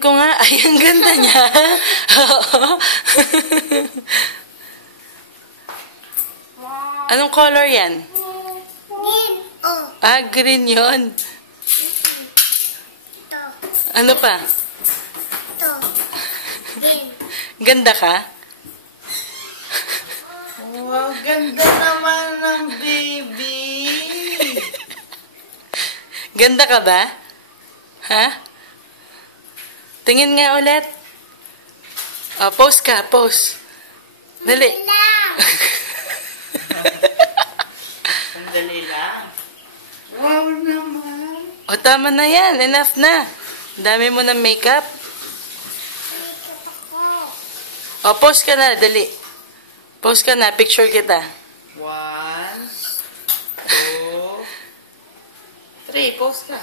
Ko nga, ay, ang ganda niya. Anong color yan? Green. Oh. Ah, green yon. Ito. Ano pa? Ito. Green. Ganda ka? Wow, ganda naman ng baby. Ganda ka ba? Ha? Tingin nga ulit. Oh, pose ka, pose. Dali. Sandali lang. Wow naman. O, tama na yan. Enough na. Dami mo ng makeup. Makeup ako. O, pose ka na. Dali. Pose ka na. Picture kita. 1, 2, 3. Pause ka.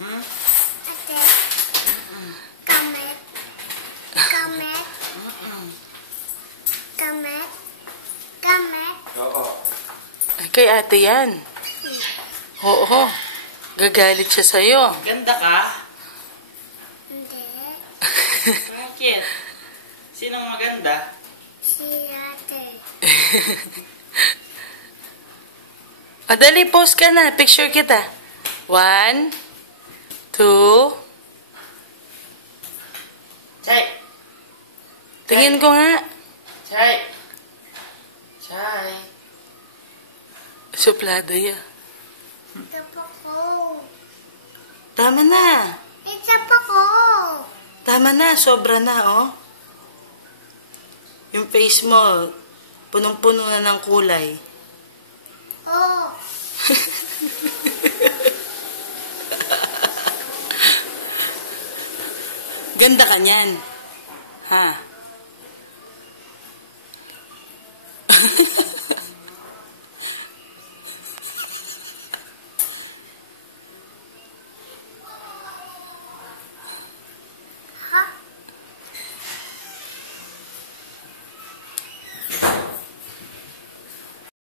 Ate. Kamet. Kamet. Kamet. Kamet. Ay, kay ate yan. Oo. Gagalit siya sa'yo. Ganda ka? Hindi. Bakit? Sinong maganda? Si ate. O, dali. Pose ka na. Picture kita. 1, 2. Chay! Tingin ko nga. Chay! Chay! Suplada yan. Ito pa ko. Tama na. Ito pa ko. Tama na. Sobra na, oh. Yung face mo, punong-puno na ng kulay. Oh. Ganda ka niyan. Ha?